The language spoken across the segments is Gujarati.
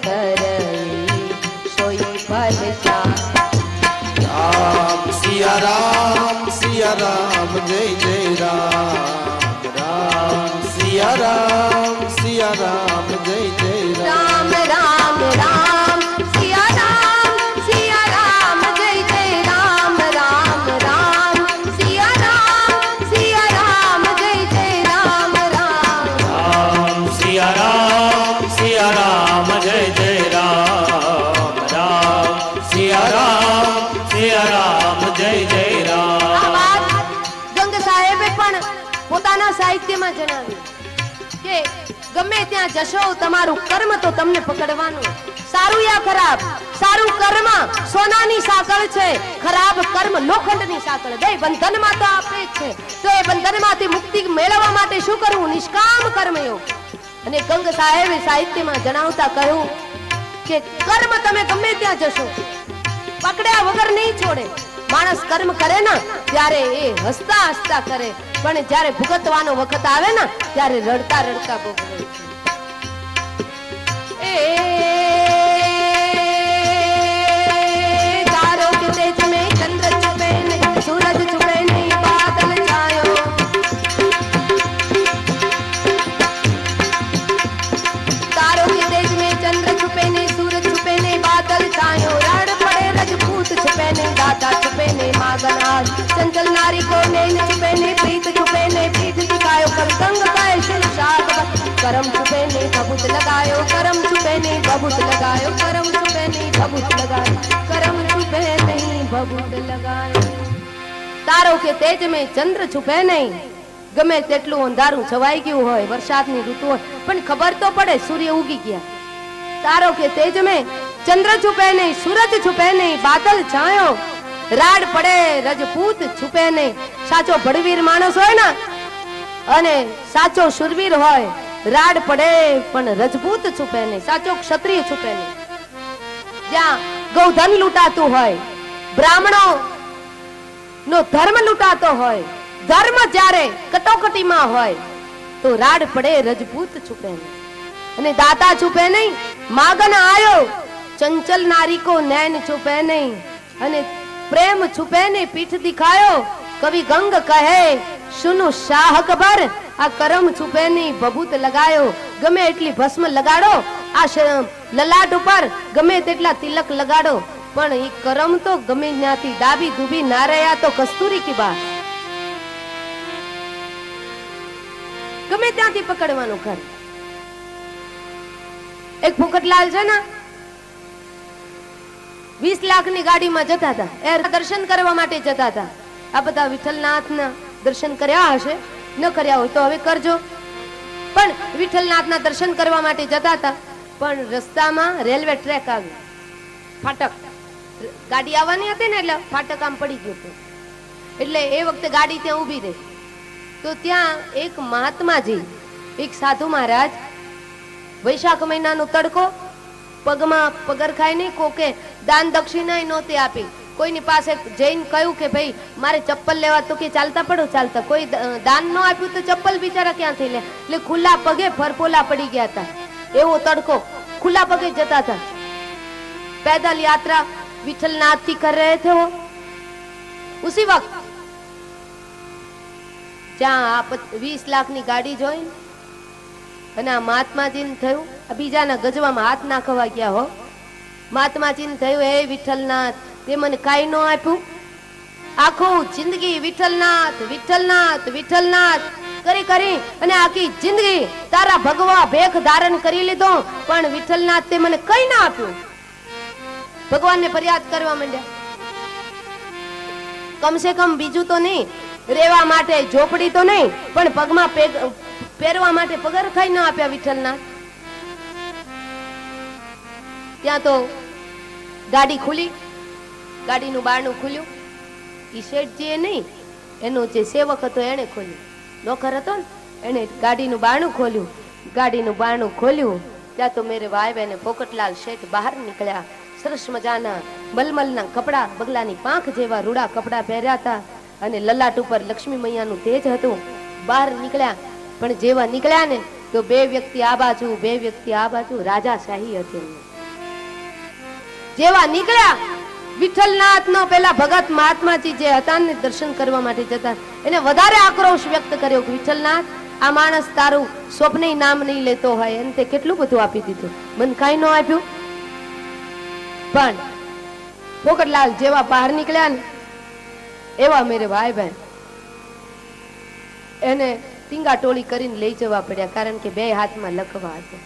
करई सोई फल चाहे। राम सिया राम जय जय राम। राम सिया राम जय जय राम। राम राम राम सिया राम जय जय राम। राम राम सिया राम जय जय राम। राम सिया राम जय जय राम। राम सिया राम जय जय राम। આ વાત ગંગ સાહેબે પણ પોતાના સાહિત્યમાં જણાવી કે ગમે ત્યાં જશો તમારું કર્મ તો તમને પકડવાનું, સારું યા ખરાબ। સારું કર્મ સોનાની સાંકળ છે, ખરાબ કર્મ લોખંડની સાંકળ। બે બંધનમાં તો આપે છે, તો એ બંધનમાંથી મુક્તિ મેળવવા માટે શું કરવું? નિષ્કામ કર્મયોગ। અને ગંગ સાહેબે સાહિત્યમાં જણાવતા કહ્યું કે કર્મ તમે ગમે ત્યાં જશો પકડ્યા વગર નહીં છોડે। માણસ કર્મ કરે ને ત્યારે એ હસતા હસતા કરે, પણ જ્યારે ભુગતવાનો વખત આવે ને ત્યારે રડતા રડતા ભોગવે છે। तारों के तेज में चंद्र छुपे नहीं, सूरज छुपे नहीं, बादल छायो। तारों के तेज में चंद्र छुपे नहीं, सूरज छुपे नहीं, बादल छायो। रण पड़े रजपूत छुपे नहीं, दाता छुपे नहीं, मागनार। चंचल नारी को नैन छुपे नहीं, प्रीत छुपे नहीं, पीठ दिखायो। कर संग का शाग करम छुपे नहीं, भभूत लगायो। करम छुपे नहीं, भभूत लगायो। करम छुपे नहीं, भभूत लगायो। करम छुपे नहीं, भभूत लगायो। तारों के तेज में चंद्र छुपे नहीं, गमे तेटલું અંધારું છવાઈ ગયું હોય, વરસાદની ઋતુ હોય, પણ ખબર તો પડે સૂર્ય ઉગી ગયા। તારો કે તેજ में चंद्र छुपे नहीं, सूरज छुपे नहीं, बादल छायो। રાડ પડે રજપૂત छुपे नहीं। સાચો બળવીર માણસ હોય ને અને સાચો શુરવીર હોય, રાડ પડે પણ રજપૂત छुपे नहीं, સાચો ક્ષત્રિય छुपे नहीं। જ્યાં ગૌધન લૂંટાતું હોય, બ્રાહ્મણો નો ધર્મ લૂંટાતો હોય, ધર્મ જ્યારે કટોકટીમાં હોય તો રાડ પડે રજપૂત छुपे नहीं। અને દાતા छुपे नहीं, માગન આયો। ચંચલ નારી કો નૈન छुपे नहीं, અને પ્રેમ छुपे नहीं, पीठ दिखायो। कवि गंग कहे सुनु शाह खबर, आ करम छुपे नहीं, बबूत लगायो। गमे એટલી ભસ્મ લગાડો, આ લલાટ ઉપર ગમે તેટલા તિલક લગાડો, પણ ઈ કરમ તો ગમે ત્યાંથી ડાબી દૂબી ના રહ્યા તો કસ્તુરી કી બાત। ગમે ત્યાંથી પકડવાનું ઘર। એક ફુકટલાલ છે ને 20 લાખની ગાડીમાં જતા હતા, એ દર્શન કરવા માટે જતા હતા। આ બધા વિઠ્ઠલનાથના દર્શન કર્યા હશે, ન કર્યા હોય તો હવે કરજો। પણ વિઠ્ઠલનાથના દર્શન કરવા માટે જતા હતા, પણ રસ્તામાં રેલવે ટ્રેક આવ્યો, ફાટક। ગાડી આવવાની હતી ને એટલે ફાટક આમ પડી ગયું હતું, એટલે એ વખતે ગાડી ત્યાં ઊભી રહી। તો ત્યાં એક મહાત્માજી, એક સાધુ મહારાજ, વૈશાખ મહિનાનો તડકો, પગમાં પગરખાય નહીં, કોકે દાન દક્ષિણા નહોતી આપી। કોઈની પાસે જઈને કહ્યું કે ભાઈ મારે ચપ્પલ લેવા, તો કે ચાલતા પડો ચાલતા। કોઈ દાન ન આપ્યું તો ચપ્પલ બિચારા ક્યાંથી લે? એટલે ખુલ્લા પગે ફરફોલા પડી ગયા હતા, એવો તડકો, ખુલ્લા પગે જતા હતા। पैदल यात्रा विठलनाथ की कर रहे थे वो। उसी वक्त जहाँ आप 20 લાખની ગાડી જોઈ અને આ મહાત્માજીને થયું, બીજાના ગજવામાં હાથ નાખવા ગયા હો। મહાત્માજીને થયું, હે વિઠ્ઠલનાથ, તે મને કાંઈ ન આપ્યું। આખું જિંદગી વિઠ્ઠલનાથ વિઠ્ઠલનાથ વિઠ્ઠલનાથ કરી કરી અને આખી જિંદગી તારા ભગવા ભેખ ધારણ કરી લીધો, પણ વિઠ્ઠલનાથ તે મને કઈ ના આપ્યું। ભગવાનને ફરિયાદ કરવા માંડ્યા। કમ સે કમ બીજું તો નહીં, રેવા માટે ઝોપડી તો નહીં, પણ પગમાં પહેરવા માટે પગરખાઈ ન આપ્યા વિઠ્ઠલનાથ। ત્યાં તો ગાડી ખુલી, ગાડીનું બારણું ખુલ્યું। ઈ શેઠજીએ નહીં, એનો જે સેવક હતો એને ખોલ્યું, નોકર હતો ને એને ગાડીનું બારણું ખોલ્યું। ગાડીનું બારણું ખોલ્યું ત્યાં તો મેરે ભાઈ બહેને પોકટલાલ શેઠ બહાર નીકળ્યા। સરસ મજાના મલમલના કપડા, બગલાની પાંખ જેવા રૂડા કપડા પહેર્યા હતા અને લલાટ ઉપર લક્ષ્મી મૈયાનું તેજ હતું। બહાર નીકળ્યા, પણ જેવા નીકળ્યા ને તો બે વ્યક્તિ આ બાજુ, બે વ્યક્તિ આ બાજુ, રાજાશાહી હતી એમની. જેવા નીકળ્યા વિઠ્ઠલનાથ નો પેલા ભગત મહાત્માજી જે હતા ને દર્શન કરવા માટે જતા, એને વધારે આક્રોશ વ્યક્ત કર્યો કે વિઠ્ઠલનાથ, આ માણસ તારું સ્વપ્ને નામ નહીં લેતો હોય અને તે કેટલું બધું આપી દીધું, મને કાંઈ ન આપ્યું. પણ પોકટલાલ જેવા બહાર નીકળ્યા ને એવા મેરે ભાઈ બહેન એને ટીંગા ટોળી કરીને લઈ જવા પડ્યા, કારણ કે બે હાથમાં લખવા હતા.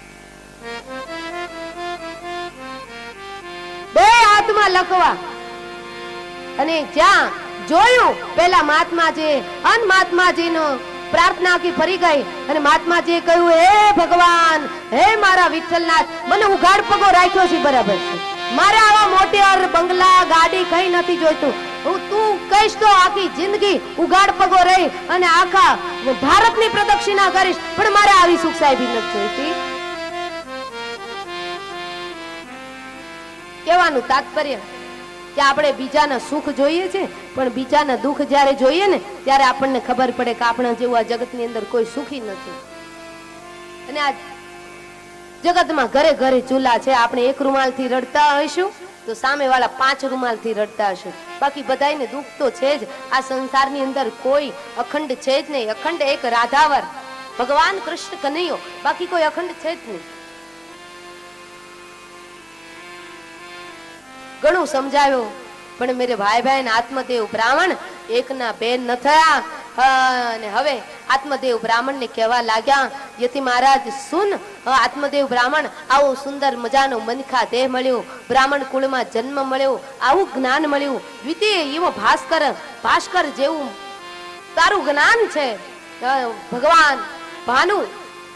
બે હાથમાં લખવા. અને જ્યાં જોયું પેલા મહાત્માજી અન મહાત્માજી નો પ્રાર્થના કી ફરી ગઈ અને મહાત્માજીએ કહ્યું, હે ભગવાન, હે મારા વિઠ્ઠલનાથ, મને ઉઘાડ પગો રાખ્યો છે બરાબર છે, મારે આવા મોટેર બંગલા ગાડી કઈ નથી જોઈતું, હું તું કહીશ તો આખી જિંદગી ઉઘાડ પગો રહી અને આખા ભારતની પ્રદક્ષિણા કરીશ, પણ મારે આવી સુખ સાહેબી નથી જોઈતી. કહેવાનું તાત્પર્ય કે આપણે બીજાના સુખ જોઈએ છે, પણ બીજાના દુઃખ જ્યારે જોઈએ ને ત્યારે આપણને ખબર પડે કે આપણા જેવું આ જગતની અંદર કોઈ સુખી નથી. અને આ જગતમાં ઘરે ઘરે ચૂલા છે. આપણે એક રૂમાલથી રડતા હશું તો સામેવાળા 5 રૂમાલથી રડતા હશે. બાકી બધાયને દુઃખ તો છે જ. આ સંસારની અંદર કોઈ અખંડ છે જ નહીં. અખંડ એક રાધાવર ભગવાન કૃષ્ણ કનૈયો, બાકી કોઈ અખંડ છે જ નહીં. ઘણું સમજાવ્યું પણ મેરે ભાઈ બહેન આત્મદેવ બ્રાહ્મણ એકના બે ન થયા. અને હવે આત્મદેવ બ્રાહ્મણ ને કહેવા લાગ્યા, યતિ મહારાજ સુન, આત્મદેવ બ્રાહ્મણ આવો સુંદર મજાનો મનખા દેહ મળ્યો, બ્રાહ્મણ કુળમાં જન્મ મળ્યો, આવું જ્ઞાન મળ્યું, દ્વિતીય એવો ભાસ્કર જેવું તારું જ્ઞાન છે, ભગવાન ભાનુ,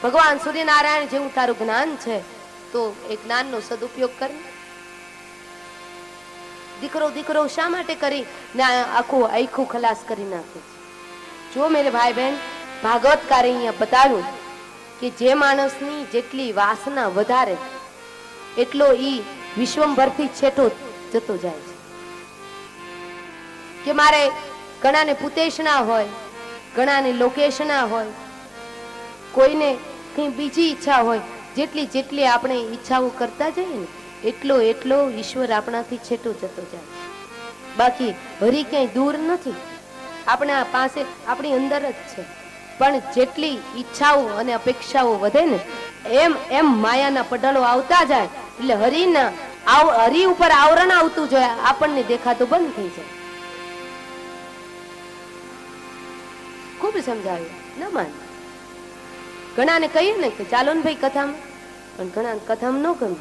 ભગવાન સૂર્યનારાયણ જેવું તારું જ્ઞાન છે, તો એ જ્ઞાનનો સદુપયોગ કર. દીકરો શા માટે કરી ને આખું આખું ખલાસ કરી નાખે? જો મેરે ભાઈ બહેન, ભાગવતકારે અહીંયા બતાવ્યું કે જે માણસની જેટલી વાસના વધારે એટલો ઈ વિશ્વંભરથી છેટો જતો જાય છે. કે મારે ઘણાને પુતેશના હોય, ઘણાને લોકેશના હોય, કોઈને કઈ બીજી ઈચ્છા હોય, જેટલી આપણે ઈચ્છાઓ કરતા જઈએ ને એટલો ઈશ્વર આપણાથી છેટો જતો જાય. બાકી હરી ક્યાંય દૂર નથી, આપણા પાસે આપણી અંદર જ છે. પણ જેટલી ઈચ્છાઓ અને અપેક્ષાઓ વધે ને એમ માયાના પડાળો આવતા જાય એટલે હરી ઉપર આવરણ આવતું જાય, આપણને દેખાતું બંધ થઈ જાય. ખૂબ સમજાવ્યું, ન માન. ઘણાને કહીએ ને કે ચાલો ને ભાઈ કથામાં, પણ ઘણા કથામાં ન ગમે.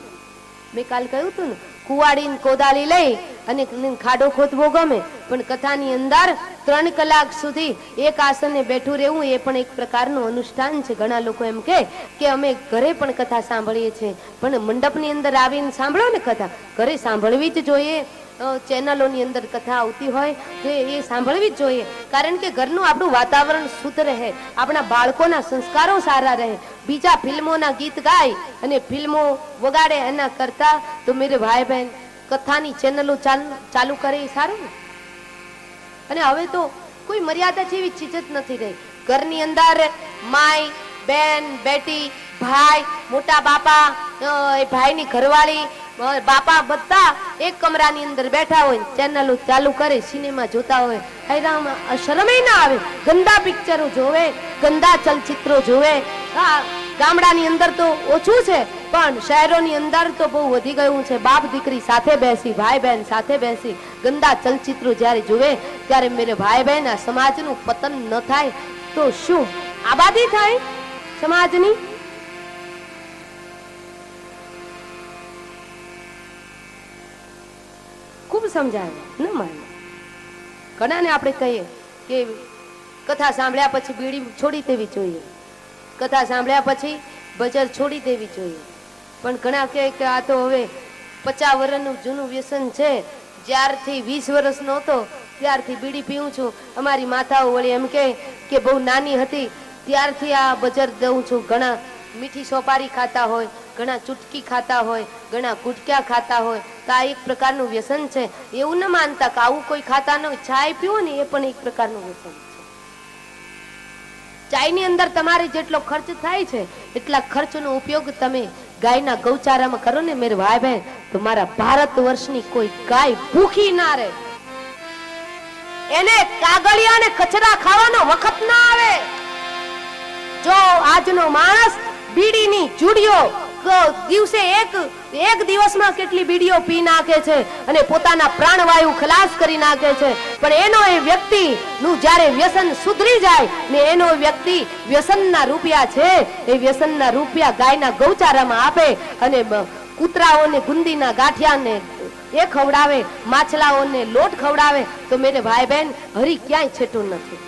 મેં કાલ કહ્યું હતું ને, કુવાડી કોદાળી લઈ અને ખાડો ખોદવો ગમે, પણ કથાની અંદર 3 કલાક સુધી એક આસને બેઠું રહેવું એ પણ એક પ્રકારનું અનુષ્ઠાન છે. ઘણા લોકો એમ કે અમે ઘરે પણ કથા સાંભળીએ છીએ, પણ મંડપની અંદર આવીને સાંભળો ને કથા, ઘરે સાંભળવી જ જોઈએ. ચેનલોની અંદર કથા આવતી હોય તો એ સાંભળવી જ જોઈએ, કારણ કે ઘરનું આપણું વાતાવરણ શુદ્ધ રહે, આપણા બાળકોના સંસ્કારો સારા રહે. બીજા ફિલ્મોના ગીત ગાય અને ફિલ્મો વગાડે એના કરતા તો મેરે ભાઈ બહેન કથાની ચેનલો ચાલુ કરે એ સારું ને. અને હવે તો કોઈ મર્યાદા જેવી ચીજ જ નથી રહી. ઘરની અંદર માય, બેન, બેટી, ભાઈ, મોટા બાપા, ભાઈની ઘરવાળી, બાપા બધા એક કમરાની અંદર બેઠા હોય, ચેનલો ચાલુ કરે, સિનેમા જોતા હોય. શરમે ના આવે. ગંદા પિક્ચરો જોવે, ગંદા ચલચિત્રો જોવે. ગામડાની અંદર તો ઓછું છે, પણ શહેરોની અંદર તો બહુ વધી ગયું છે. બાપ દીકરી સાથે બેસી, ભાઈ બહેન સાથે બેસી ગંદા ચલચિત્રો જ્યારે જોવે ત્યારે મેરે ભાઈ બહેન આ સમાજનું પતન ન થાય તો શું આબાદી થાય સમાજની? ખૂબ સમજાવે, ન માને. ઘણાને આપણે કહીએ કે કથા સાંભળ્યા પછી બીડી છોડી દેવી જોઈએ, કથા સાંભળ્યા પછી બજાર છોડી દેવી જોઈએ, પણ ઘણા કહે કે આ તો હવે 50 વર્ષનું જૂનું વ્યસન છે, જ્યારથી 20 વર્ષનો હતો ત્યારથી બીડી પીઉં છું. અમારી માતાઓ વળી એમ કે બહુ નાની હતી ત્યારથી આ બજાર દઉં છું. ઘણા મીઠી સોપારી ખાતા હોય, ઘણા ચૂટકી ખાતા હોય, ઘણા ગુટક્યા ખાતા હોય, તો આ એક પ્રકારનું વ્યસન છે. એવું ન માનતા કે આવું કોઈ ખાતા ન, ચાય પીવો ને એ પણ એક પ્રકારનું વ્યસન છે. ચાયની અંદર તમારે જેટલો ખર્ચ થાય છે એટલા ખર્ચનો ઉપયોગ તમે ગાયના ગૌચારામાં કરો ને મેરે ભાઈ બહેન, તો મારા ભારત વર્ષની કોઈ ગાય ભૂખી ના રહે. એને કાગળિયા અને કચરા ખાવાનો વખત ના આવે. જો આજનો માણસ બીડીની જુડીઓ દિવસે એક દિવસમાં કેટલી બીડીઓ પી નાખે છે અને પોતાના પ્રાણવાયુ ખલાસ કરી નાખે છે, પણ એનો એ વ્યક્તિ નું જ્યારે વ્યસન સુધરી જાય ને એનો વ્યક્તિ વ્યસનના રૂપિયા છે એ વ્યસનના રૂપિયા ગાયના ગૌચારામાં આપે અને કૂતરાઓને ગુંદીના ગાંઠિયાને એ ખવડાવે, માછલાઓને લોટ ખવડાવે, તો મેરે ભાઈ બહેન હરી ક્યાંય છેટું નથી.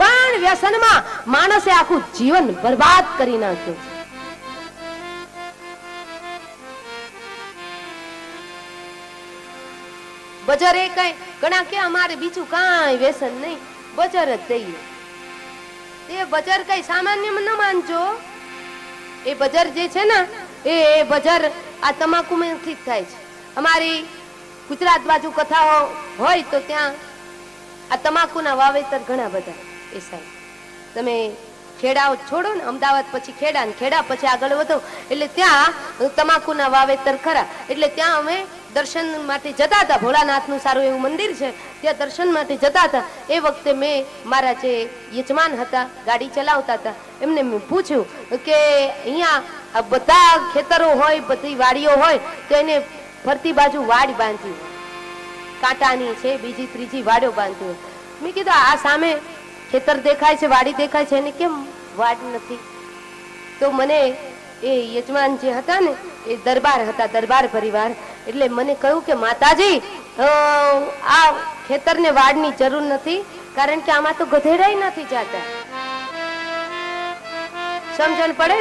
પણ વ્યસનમાં માણસે આખું જીવન બરબાદ કરી નાખ્યું. બજાર એ કઈ ઘણા કે અમારે બીજું કાંઈ વ્યસન નહીં, બજાર જ દઈએ. એ બજાર કઈ સામાન્ય ન માનજો. એ બજાર જે છે ને એ બજાર આ તમાકુ માંથી જ થાય છે. અમારી ગુજરાત બાજુ કથાઓ હોય તો ત્યાં આ તમાકુના વાવેતર ઘણા બધા. એ સાહેબ તમે ખેડાઓ છોડો ને, અમદાવાદ પછી ખેડા ને ખેડા પછી આગળ વધો એટલે ત્યાં તમાકુના વાવેતર ખરા. એટલે ત્યાં અમે દર્શન માટે જતા હતા. ભોળાનાથનું સારું એવું મંદિર છે, ત્યાં દર્શન માટે જતા હતા. એ વખતે મેં મારા જે યજમાન હતા ગાડી ચલાવતા હતા એમને મેં પૂછ્યું કે અહીંયા આ બધા ખેતરો હોય, બધી વાડીઓ હોય તો એને ફરતી બાજુ વાડ બાંધી હોય, કાંટાની છે, બીજી ત્રીજી વાડો બાંધી હોય. મેં કીધું આ સામે ખેતર દેખાય છે, વાડી દેખાય છે, એને કેમ વાડ નથી? તો મને એ યજમાન જે હતા ને એ દરબાર હતા, દરબાર પરિવાર, એટલે મને કહ્યું કે માતાજી આ ખેતરને વાડની જરૂર નથી, કારણ કે આમાં તો ગધેડાય નથી જાતા. સમજણ પડે?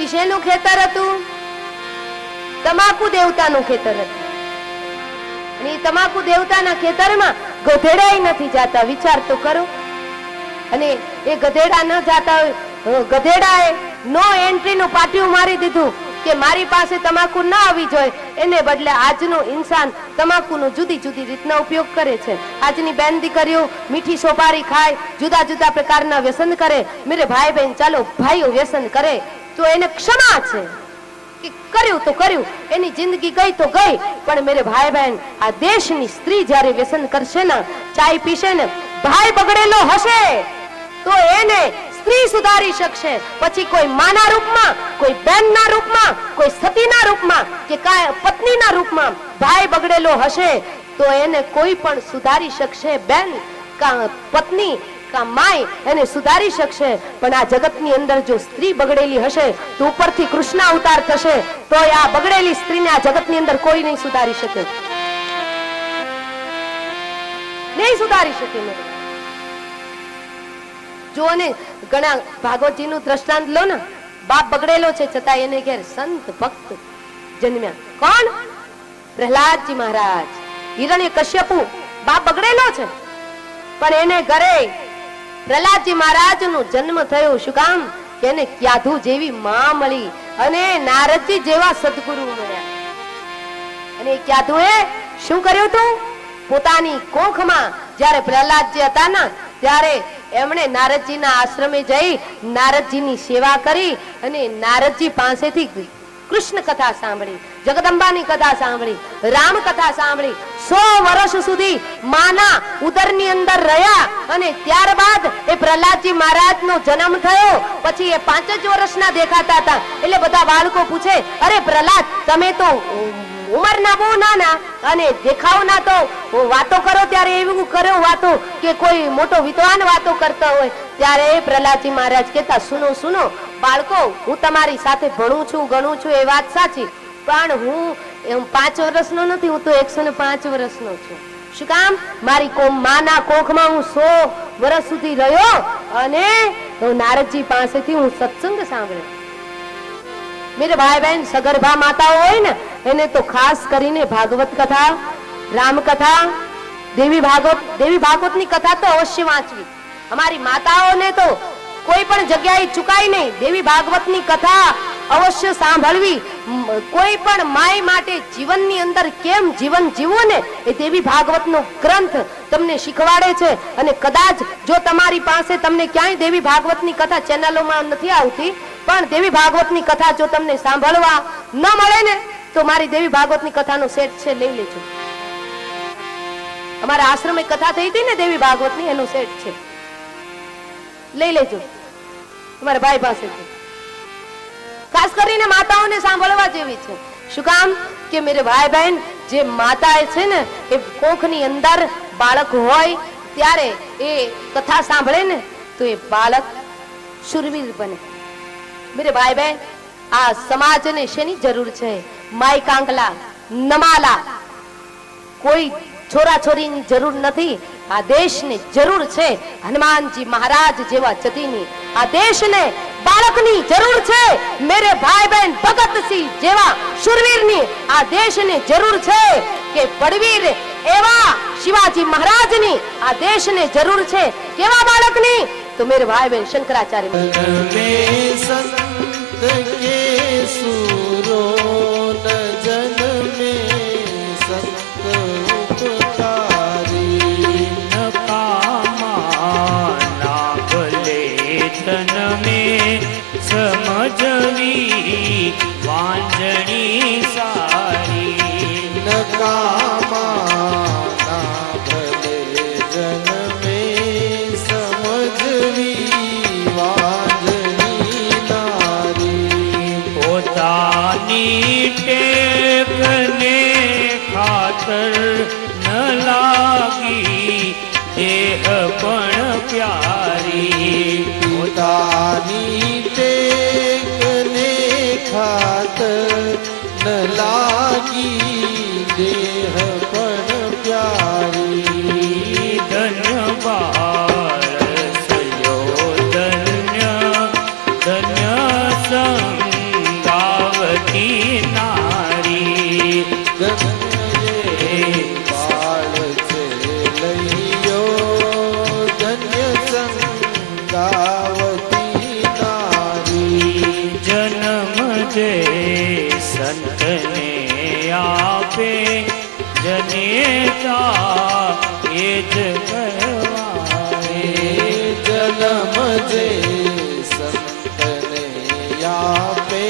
ઈ શેનું ખેતર હતું? તમાકુ દેવતાનું ખેતર હતું. અને તમાકુ દેવતાના ખેતરમાં ગધેડાય નથી જાતા. વિચાર તો કરો. અને એ ગધેડા ન જાતા હોય, ગધેડાએ નો એન્ટ્રી નું પાટિયું મારી દીધું કે મારી પાસે તમાકુ ના આવી જોઈએ. એને બદલે આજનો ઇન્સાન તમાકુનો જુદી જુદી રીતના ઉપયોગ કરે છે. આજની બેન દીકરીઓ મીઠી સોપારી ખાય, જુદા જુદા પ્રકારના વ્યસન કરે. મેરે ભાઈ બહેન ચાલો ભાઈઓ વ્યસન કરે તો એને ક્ષમા છે કે કર્યું તો કર્યું, એની જિંદગી ગઈ તો ગઈ. પણ મેરે ભાઈ બહેન આ દેશની સ્ત્રી જ્યારે વ્યસન કરશે ને, ચાય પીશે ને, ભાઈ બગડેલો હશે તો એને સ્ત્રી સુધારી શકશે. પછી કોઈ માના રૂપમાં, કોઈ બહેનના રૂપમાં, કોઈ સતીના રૂપમાં કે પત્નીના રૂપમાં ભાઈ બગડેલો હશે તો એને કોઈ પણ સુધારી શકશે. બેન કા પત્ની કા માય એને સુધારી શકશે. પણ આ જગતની અંદર જો સ્ત્રી બગડેલી હશે તો ઉપરથી કૃષ્ણ અવતાર થશે તો આ બગડેલી સ્ત્રીને આ જગતની અંદર કોઈ નહીં સુધારી શકે, નહીં સુધારી શકે. જો ને ઘણા ભાગવતજીનું દ્રષ્ટાંત લો ને, બાપ બગડેલો છે છતાં એને ઘેર સંત ભક્ત જન્મ્યા. કોણ? પ્રહલાદજી મહારાજ. હિરણ્યકશ્યપુ બાપ બગડેલો છે પણ એને ઘરે પ્રહલાદજી મહારાજ નો જન્મ થયો. શું કામ? કે એને ક્યાધુ જેવી માં મળી અને નારદજી જેવા સદગુરુ મળ્યા. અને ક્યાધુએ શું કર્યું હતું? પોતાની કોખમાં જ્યારે પ્રહલાદજી હતા ને ત્યારે એમણે નારદજીના આશ્રમે જઈ નારદજીની સેવા કરી અને નારદજી પાસેથી કૃષ્ણ કથા સાંભળી, જગદંબાની કથા સાંભળી, રામ કથા સાંભળી. 100 વર્ષ સુધી માના ઉદરની અંદર રહ્યા અને ત્યારબાદ એ પ્રહલાદજી મહારાજનો જન્મ થયો. પછી એ 5 જ વર્ષના દેખાતા હતા. એટલે બધા બાળકો પૂછે, અરે પ્રહલાદ તમે તો ઉંમરના બહુ નાના અને દેખાવના તો વાતો કરો ત્યારે એવું કર્યો વાતો કે કોઈ મોટો વિદ્વાન વાતો કરતા હોય. ત્યારે પ્રહલાદજી મહારાજ કહેતા, સુનો સુનો બાળકો, હું તમારી સાથે ભણું છું, ગણું છું, એ વાત સાચી, પણ હું 5 વર્ષનો નથી, હું તો 105 વર્ષનો છું. શું કામ? મારી માના કોખમાં હું 100 વર્ષ સુધી રહ્યો અને નારદજી પાસેથી હું સત્સંગ સાંભળ્યો. મેરે ભાઈ બહેન સગર્ભા માતાઓ હોય ને એને તો ખાસ કરીને ભાગવત કથા, રામ કથા, દેવી ભાગવતની કથા તો અવશ્ય વાંચવી. અમારી માતાઓને તો કોઈ પણ જગ્યાએ ચૂકાય નહીં. દેવી ભાગવતની કથા અવશ્ય સાંભળવી. કોઈ પણ માય માટે જીવનની અંદર કેમ જીવન જીવવું ને એ દેવી ભાગવતનો ગ્રંથ તમને શીખવાડે છે. અને કદાચ જો તમારી પાસે તમને ક્યાંય દેવી ભાગવતની કથા ચેનલોમાં નથી આવતી, પણ દેવી ભાગવતની કથા જો તમને સાંભળવા ન મળે ને તો મારી દેવી ભાગવતની કથાનો સેટ છે, લઈ લેજો. અમારા આશ્રમે કથા થઈ હતી ને દેવી ભાગવતની, એનો સેટ છે, લઈ લેજો તમારા ભાઈ પાસેથી. ખાસ કરીને માતાઓને સાંભળવા જેવી છે. શું કામ કે મેરે ભાઈ બહેન, જે માતા છે ને એ કોખની અંદર બાળક હોય ત્યારે એ કથા સાંભળે ને તો એ બાળક શુરવીર બને. મેરે ભાઈ બહેન, આ સમાજને શેની જરૂર છે? માય કાંગલા, નમાલા, કોઈ છોરા છોરીની જરૂર નથી. આ દેશને જરૂર છે હનુમાનજી મહારાજ જેવા જતીની. આ દેશને બાળકની જરૂર છે મેરે ભાઈ બહેન ભગતસિંહ જેવા શુરવીરની. આ દેશને જરૂર છે કે બળવીર એવા શિવાજી મહારાજની. આ દેશને જરૂર છે કેવા બાળકની? તો મેરે ભાઈ બહેન શંકરાચાર્ય. में संत के सूरो न जन्मे संत उपकारी न कामा नागले तन में समझवी वांजनी सारी न कामा ना भले जन्मे समझवी वांजनी नारी પોતાની ટેકને ખાતર ન લાગી દેહ પણ પ્યારી પોતાની ટેકને ખાતર ન લાગી દેહ પણ પ્યારી ધન્ય બાળસયો ધન્ય ધન્ય સંગાવતી નારી ધન્ય બાળ છે લઈયો ધન્ય સંગાવતી નારી જન્મ જે સંતને આપે જનેતા એ જ કહેવાય જન્મ જે સંતને આપે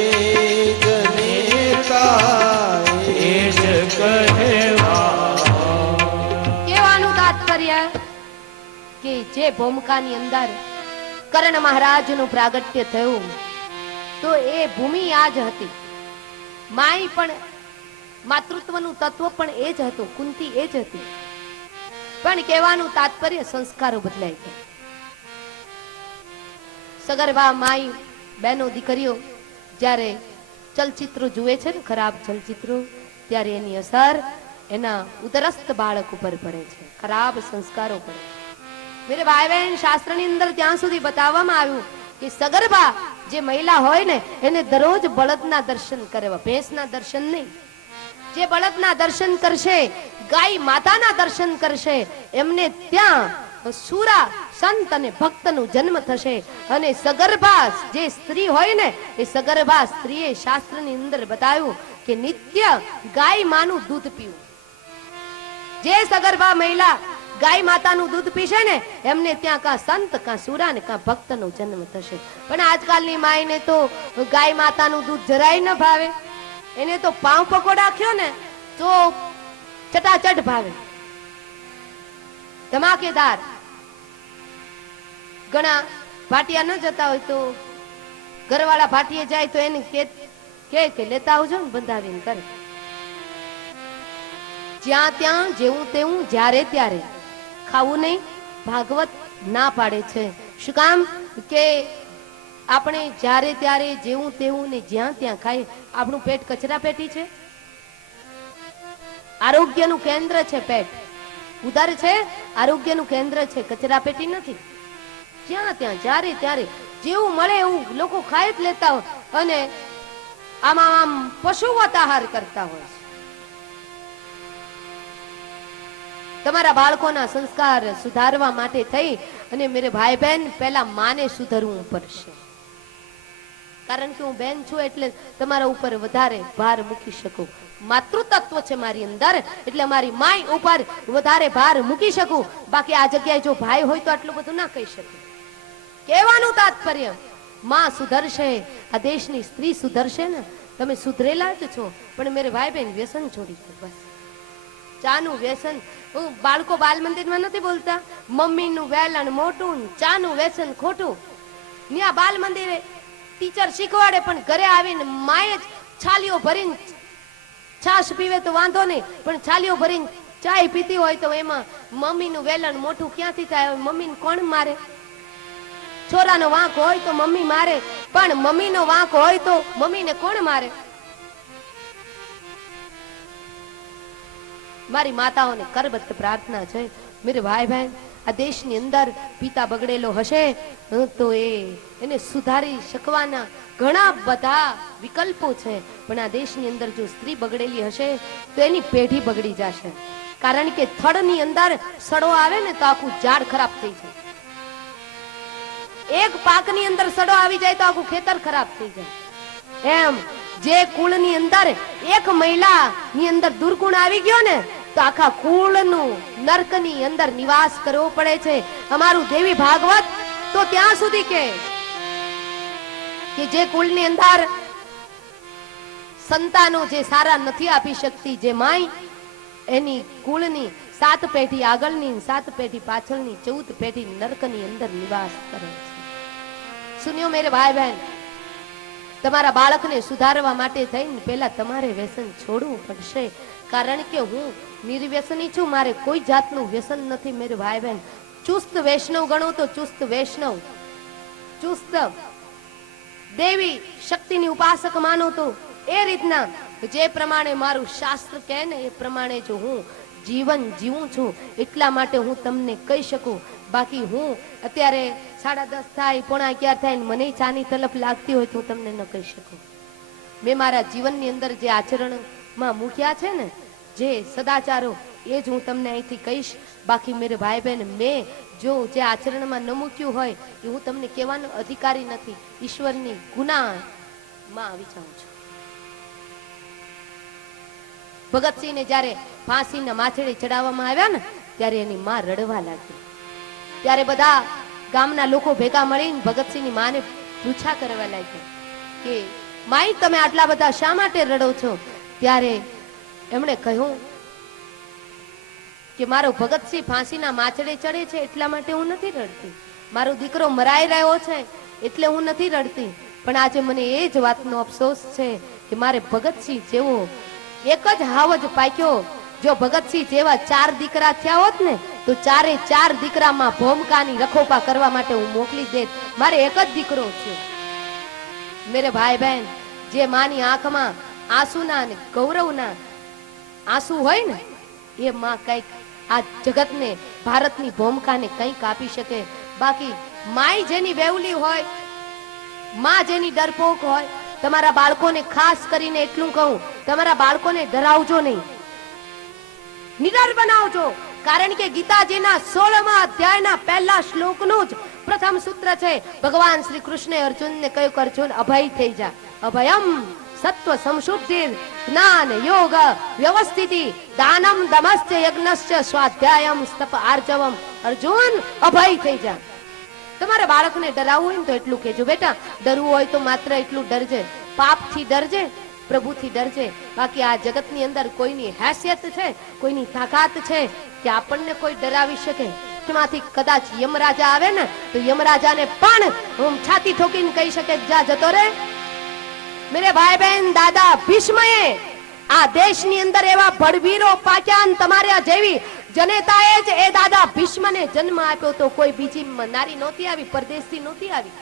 જનેતા એ જ કહેવાય કહેવાનું તાત્પર્ય કે જે ભૂમિકાની અંદર કર્ણ મહારાજનું પ્રાગટ્ય થયું તો એ ભૂમિ આ જ હતી. માય પણ માતૃત્વનું તત્વ પણ એ જ હતું, કુંતી એ જ હતી. પણ કહેવાનું તાત્પર્ય સંસ્કારો બદલાય છે. સગર્ભા માય બહેનો દીકરીઓ જ્યારે ચલચિત્રો જુએ છે ને, ખરાબ ચલચિત્રો, ત્યારે એની અસર એના ઉદરસ્ત બાળક ઉપર પડે છે, ખરાબ સંસ્કારો પડે. મેરે ભાઈ બહેન, શાસ્ત્રની અંદર ત્યાં સુધી બતાવવામાં આવ્યું કે સગર્ભા જે મહિલા હોય ને એને દરરોજ બળદના દર્શન કરવા, ભેંસના દર્શન નહીં. જે બળદના દર્શન કરશે, ગાય માતાના દર્શન કરશે, એમને ત્યાં સુરા સંત અને ભક્તનો જન્મ થશે. અને સગર્ભા જે સ્ત્રી હોય ને એ સગર્ભા સ્ત્રીએ શાસ્ત્રની અંદર બતાવ્યું કે નિત્ય ગાય માનું દૂધ પીવું. જે સગર્ભા મહિલા ગાય માતાનું દૂધ પીશે ને એમને ત્યાં કાં સંત, કાં સુરા ને કાં ભક્તનો જન્મ થશે. પણ આજકાલની માયને તો ગાય માતાનું દૂધ જરાય ન ભાવે. એને તો પાવ પકોડા ખાયો ને તો ચટાચટ ભાવે, ધમાકેદાર. ઘણા ભાટિયા ન જતા હોય તો ઘરવાળા ભાટીએ જાય તો એને કે લેતા આવજો ને બંધાવીને કરે. જ્યાં ત્યાં જેવું તેવું જ્યારે ત્યારે ખાવું નહીં. ભાગવત ના પાડે છે. શું કામ કે આપણે જ્યારે ત્યારે જેવું તેવું ને જ્યાં ત્યાં ખાઈએ. આપણું પેટ કચરા પેટી છે? આરોગ્યનું કેન્દ્ર છે પેટ. ઉદર છે આરોગ્યનું કેન્દ્ર છે, કચરા પેટી નથી. જ્યાં ત્યાં જ્યારે ત્યારે જેવું મળે એવું લોકો ખાઈ જ લેતા હોય અને આમાં આમ પશુવત આહાર કરતા હોય. તમારા બાળકોના સંસ્કાર સુધારવા માટે થઈ અને મેરે ભાઈ બહેન પહેલા માને સુધરવું પડશે. કારણ કે હું બેન છું એટલે તમારા ઉપર વધારે ભાર મૂકી શકું. માતૃતત્વ છે મારી અંદર એટલે મારી માય ઉપર વધારે ભાર મૂકી શકું. બાકી આ જગ્યાએ જો ભાઈ હોય તો આટલું બધું ના કહી શકું. કહેવાનું તાત્પર્ય માં સુધરશે, આ દેશની સ્ત્રી સુધરશે ને. તમે સુધરેલા જ છો પણ મેરે ભાઈ બહેન વ્યસન છોડી દો. બસ ચાનું વ્યસન. હું બાળકો બાલ મંદિરમાં નથી બોલતા મમ્મીનું વેલણ મોટું, ચાનું વ્યસન ખોટું. ત્યાં બાલ મંદિરે ટીચર શીખવાડે પણ ઘરે આવીને માએ જ છાલીઓ ભરીને છાશ પીવે તો વાંધો નહીં, પણ છાલીઓ ભરીને ચાય પીતી હોય તો એમાં મમ્મીનું વેલણ મોટું ક્યાંથી થાય? મમ્મીને કોણ મારે? છોરાનો વાંક હોય તો મમ્મી મારે, પણ મમ્મીનો વાંક હોય તો મમ્મીને કોણ મારે? મારી માતાઓને કરબદ્ધ પ્રાર્થના છે, મેરે ભાઈ બહેન આ દેશની અંદર પિતા બગડેલો હશે તો એને સુધારી શકવાના ઘણા બધા વિકલ્પો છે, પણ આ દેશની અંદર જો સ્ત્રી બગડેલી હશે તો એની પેઢી બગડી જશે. કારણ કે થડની અંદર સડો આવે ને તો આખું ઝાડ ખરાબ થઈ જાય. એક પાકની અંદર સડો આવી જાય તો આખું ખેતર ખરાબ થઈ જાય. એમ જે કુળની અંદર એક મહિલાની અંદર દુર્ગુણ આવી ગયો ને તો આખા કુળનું નર્કની અંદર નિવાસ કરવો પડે છે. અમારું દેવી ભાગવત તો ત્યાં સુધી કે જે કુળની અંદર સંતાનો જે સારા નથી આપી શકતી જે માય, એની કુળની 7 પેઢી આગળની 7 પેઢી પાછળની 14 પેઢી નર્કની અંદર નિવાસ કરે છે. સુન્યો મેરે ભાઈ બહેન, તમારા બાળકને સુધારવા માટે થઈને પહેલા તમારે વ્યસન છોડવું પડશે. કારણ કે હું નિર્વ્યસની છું, મારે કોઈ જાતનું વ્યસન નથી મેરે ભાઈ બહેન. ચુસ્ત વૈષ્ણવ ગણો તો ચુસ્ત વૈષ્ણવ, ચુસ્ત દેવી શક્તિની ઉપાસક માનો તો એ રીતના જે પ્રમાણે મારું શાસ્ત્ર કહે ને એ પ્રમાણે જો હું જીવન જીવું છું એટલા માટે હું તમને કહી શકું. બાકી હું અત્યારે 10:30 થાય, 11:45 થાય, મને ચાની તલફ લાગતી હોય તો હું તમને ન કહી શકું. મેં મારા જીવનની અંદર જે આચરણમાં મૂક્યા છે ને જે સદાચારો એ જ હું તમને અહીંથી કહીશ. બાકી મેરે ભાઈ બહેન મેં જો જે આચરણમાં ન મૂક્યું હોય એ હું તમને કહેવાનો અધિકારી નથી. ઈશ્વરની ગુનામાં આવી જાઉં છું. ભગતસિંહને જ્યારે ફાંસીના માછડે ચડાવવામાં આવ્યા ને ત્યારે એની માં રડવા લાગી. ત્યારે બધા ગામના લોકો ભેગા મળીને ભગતસિંહની માને પૂછા કરવા લાગ્યા કે માઈ તમે આટલા બધા શા માટે રડો છો? ત્યારે એમણે કહ્યું કે મારો ભગતસિંહ ફાંસીના માછડે ચડે છે એટલા માટે હું નથી રડતી. મારો દીકરો મરાઈ રહ્યો છે એટલે હું નથી રડતી. પણ આજે મને એ જ વાતનો અફસોસ છે કે મારે ભગતસિંહ જેવો એક જ હાવજ પાક્યો. જો ભગતસિંહ જેવા 4 દીકરા થયા હોત ને તો 4 દીકરામાં ભોમકાની રખોપા કરવા માટે હું મોકલી દેત. મારે એક જ દીકરો છે મેરે ભાઈ બહેન. જે માની આંખમાં આંસુના ને ગૌરવના આંસુ હોય ને એ માં કઈક આ જગતને ભારતની ભૂમિકાને કંઈક આપી શકે. બાકી માય જેની વેવલી હોય, માં જેની ડરપોક હોય, તમારા બાળકોને ખાસ કરીને એટલું કહું, તમારા બાળકોને ડરાવજો નહીં, નિડર બનાવજો. કારણ કે ગીતાજીના 16મા અધ્યાયના પહેલા શ્લોકનું જ પ્રથમ સૂત્ર છે. ભગવાન શ્રી કૃષ્ણે અર્જુનને કહ્યું કે અર્જુન અભય થઈ જા. અભયમ સત્વ સંશુદ્ધિ જ્ઞાન યોગ વ્યવસ્થિતિ દાનમ દમશ્ચ યજ્ઞશ્ચ સ્વાધ્યાયમ સ્તપ આર્જવમ. અર્જુન અભય થઈ જા. તમારા બાળકને ડરાવવું હોય તો એટલું કહેજો, બેટા ડરવું હોય તો માત્ર એટલું ડરજે, પાપથી ડરજે, પ્રભુથી ડરજે. બાકી આ જગતની અંદર કોઈની હેસિયત છે, કોઈની તાકાત છે કે આપણને કોઈ ડરાવી શકે? માંથી કદાચ યમરાજા આવે ને તો યમરાજાને પણ છાતી ઠોકીને કહી શકે જા જતો રે. મેરે ભાઈ બહેન, દાદા ભીષ્મએ આ દેશની અંદર એવા ભડવીરો પાક્યા, તમારા જેવી જનેતાએ જ એ દાદા ભીષ્મને જન્મ આપ્યો તો કોઈ બીજી નારી નહોતી આવી, પરદેશથી નહોતી આવી.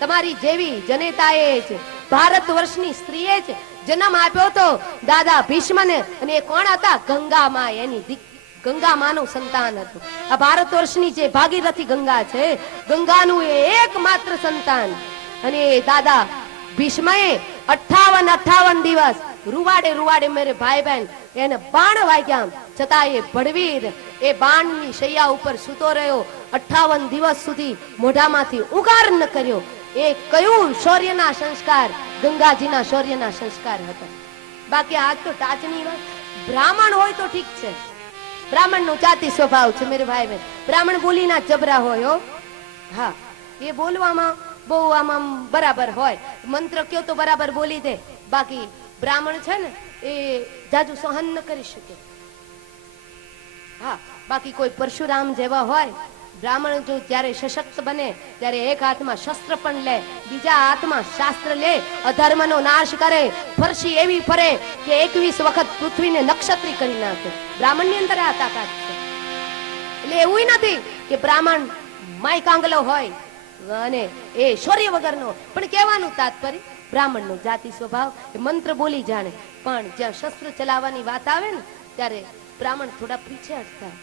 તમારી જેવી જનેતાએ જ ભારત વર્ષની સ્ત્રીએ જ જન્મ આપ્યો તો દાદા ભીષ્મને. અને એ કોણ હતા? ગંગા માં, એની ગંગા માનું સંતાન હતું. આ ભારત વર્ષની જે ભાગીરથી ગંગા છે, ગંગાનું એ એકમાત્ર સંતાન. અને દાદા ભીષ્મએ 58 દિવસ રૂવાડે મેરે ભાઈ બહેન એને બાણ વાગ્યા. છતાં એ ભડવીર એ બાણની શૈયા ઉપર સૂતો રહ્યો, 58 દિવસ સુધી મોઢામાંથી ઉગાર ન કર્યો. એ કયું શૌર્યના સંસ્કાર? ગંગાજીના શૌર્યના સંસ્કાર હતા. બાકી આજ તો ટાચની વાત. બ્રાહ્મણ હોય તો ઠીક છે, બ્રાહ્મણ નો જાતિ સ્વભાવ છે મેરે ભાઈ બહેન. બ્રાહ્મણ બોલીના જબરા હોય હો. હા, એ બોલવામાં બહુ આમ બરાબર હોય, મંત્ર કયો તો બરાબર બોલી દે. બાકી બ્રાહ્મણ છે ને એ જાજુ સહન ન કરી શકે. હા, બાકી કોઈ પરશુરામ જેવા હોય બ્રાહ્મણ, જો જ્યારે સશક્ત બને ત્યારે એક હાથમાં શસ્ત્ર પણ લે, બીજા હાથમાં શાસ્ત્ર લે, અધર્મનો નાશ કરે, ફરસી એવી ફરે કે 21 વખત પૃથ્વીને નક્ષત્રી કરી નાખે. બ્રાહ્મણની અંદર આ તાકાત છે. એટલે એવું નથી કે બ્રાહ્મણ માય કાંગલો હોય અને એ શૌર્ય વગરનો. પણ કહેવાનું તાત્પર્ય બ્રાહ્મણનો જાતિ સ્વભાવ, એ મંત્ર બોલી જાણે, પણ જ્યાં શસ્ત્ર ચલાવવાની વાત આવે ને ત્યારે બ્રાહ્મણ થોડા પીછે હટતા.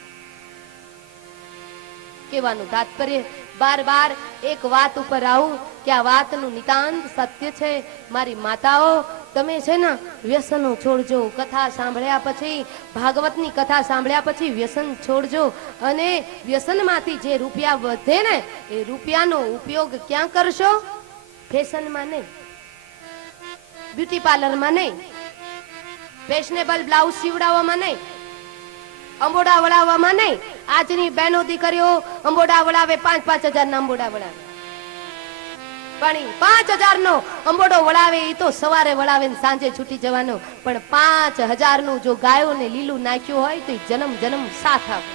કહેવાનું તાત્પર્ય બાર એક વાત ઉપર આવું કે આ વાતનું નિતાંત સત્ય છે. મારી માતાઓ, તમે છે ને વ્યસનો છોડજો. કથા સાંભળ્યા પછી, ભાગવતની કથા સાંભળ્યા પછી વ્યસન છોડજો. અને વ્યસનમાંથી જે રૂપિયા વધે ને એ રૂપિયાનો ઉપયોગ ક્યાં કરશો? ફેશનમાં નહીં, બ્યુટી પાર્લરમાં નહીં, ફેશનેબલ બ્લાઉઝ સીવડાવવામાં નહીં, અંબોડા વળાવવામાં નહીં. આજની બહેનો દીકરીઓ અંબોડા વળાવે, 5,000 ના અંબોડા વળાવે. પણ 5,000 નો અંબોડો વળાવે એ તો સવારે વળાવે ને સાંજે છૂટી જવાનો. પણ 5,000 નું જો ગાયોને લીલું નાખ્યું હોય તો જન્મ જન્મ સાથ આપે.